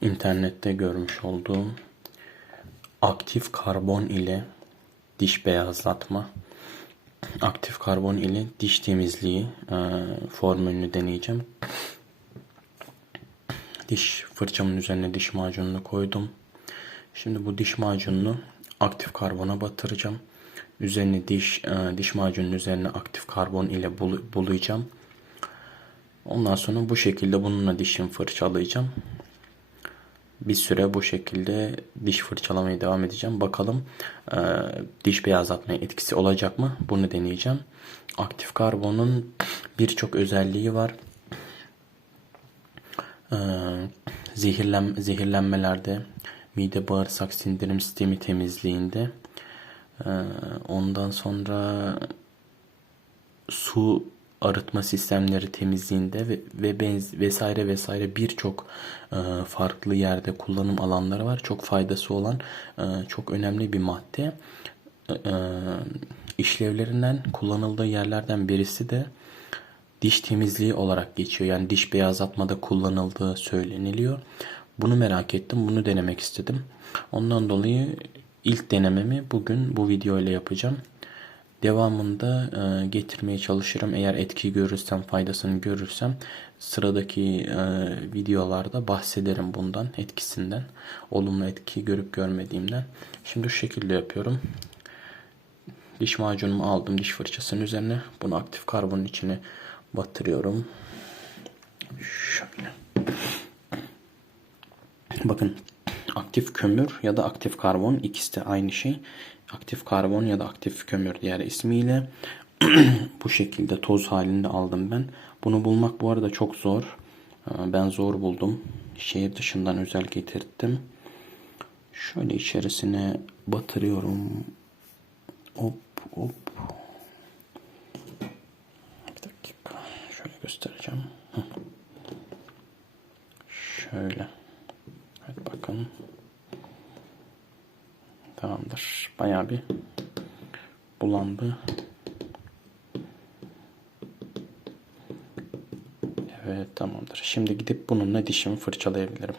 internette görmüş olduğum aktif karbon ile diş beyazlatma, aktif karbon ile diş temizliği e, formülünü deneyeceğim. Diş fırçamın üzerine diş macununu koydum. Şimdi bu diş macununu aktif karbona batıracağım. Üzerine diş e, diş macunun üzerine aktif karbon ile bul- bulayacağım. Ondan sonra bu şekilde bununla dişimi fırçalayacağım. Bir süre bu şekilde diş fırçalamaya devam edeceğim. Bakalım e, diş beyazlatmaya etkisi olacak mı? Bunu deneyeceğim. Aktif karbonun birçok özelliği var. E, zehirlen, zehirlenmelerde, mide bağırsak sindirim sistemi temizliğinde, e, ondan sonra su arıtma sistemleri temizliğinde ve, ve benz, vesaire vesaire birçok e, farklı yerde kullanım alanları var. Çok faydası olan e, çok önemli bir madde. E, e, işlevlerinden kullanıldığı yerlerden birisi de diş temizliği olarak geçiyor. Yani diş beyazlatmada kullanıldığı söyleniliyor. Bunu merak ettim. Bunu denemek istedim. Ondan dolayı ilk denememi bugün bu video ile yapacağım. Devamında e, getirmeye çalışırım. Eğer etki görürsem, faydasını görürsem sıradaki e, videolarda bahsederim bundan, etkisinden. Olumlu etki görüp görmediğimden. Şimdi şu şekilde yapıyorum. Diş macunumu aldım diş fırçasının üzerine. Bunu aktif karbonun içine batırıyorum. Şöyle. Bakın aktif kömür ya da aktif karbon ikisi de aynı şey. Aktif karbon ya da aktif kömür diğer ismiyle bu şekilde toz halinde aldım ben. Bunu bulmak bu arada çok zor. Ee, Ben zor buldum. Şehir dışından özel getirttim. Şöyle içerisine batırıyorum. Hop hop. Bir dakika. Şöyle göstereceğim. Şöyle. Hadi bakalım. Tamamdır. Bayağı bir bulandı. Evet tamamdır. Şimdi gidip bununla dişimi fırçalayabilirim.